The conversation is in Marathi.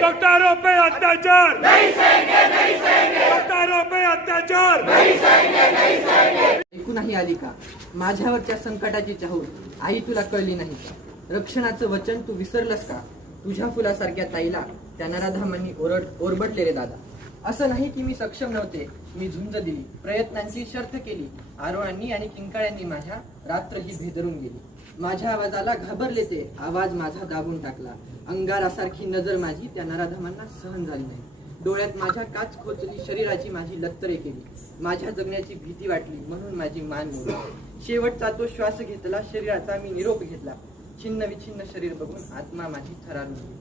डॉक्टरों पे अत्याचार! नहीं सहेंगे नहीं सहेंगे। डॉक्टरों पे अत्याचार! नहीं सहेंगे नहीं सहेंगे। ऐकू नाही आली का? माझ्यावरच्या संकटाची चाहूल. आई तुला कळली नाही का? रक्षणाचं वचन तू विसरलंस का? तुझ्या फुलासारख्या ताईला त्या नराधामांनी ओरड ओरबडलेले दादा. असं नाही की मी सक्षम नव्हते. मी झुंज दिली. प्रयत्नांची शर्थ केली. आरोळांनी आणि किंकाळ्यांनी माझ्या रात्र ही भेदरून गेली. माझ्या आवाजाला घाबरले ते आवाज माझा दाबून टाकला. अंगारासारखी नजर माझी त्या नराधमांना सहन झाली नाही. डोळ्यात माझ्या काच खोचली शरीराची माझी लत्तरे केली. माझ्या जगण्याची भीती वाटली म्हणून माझी मान मोडली. शेवटचा तो श्वास घेतला. शरीराचा मी निरोप घेतला. छिन्न विछिन्न शरीर बघून आत्मा माझी थरार गेली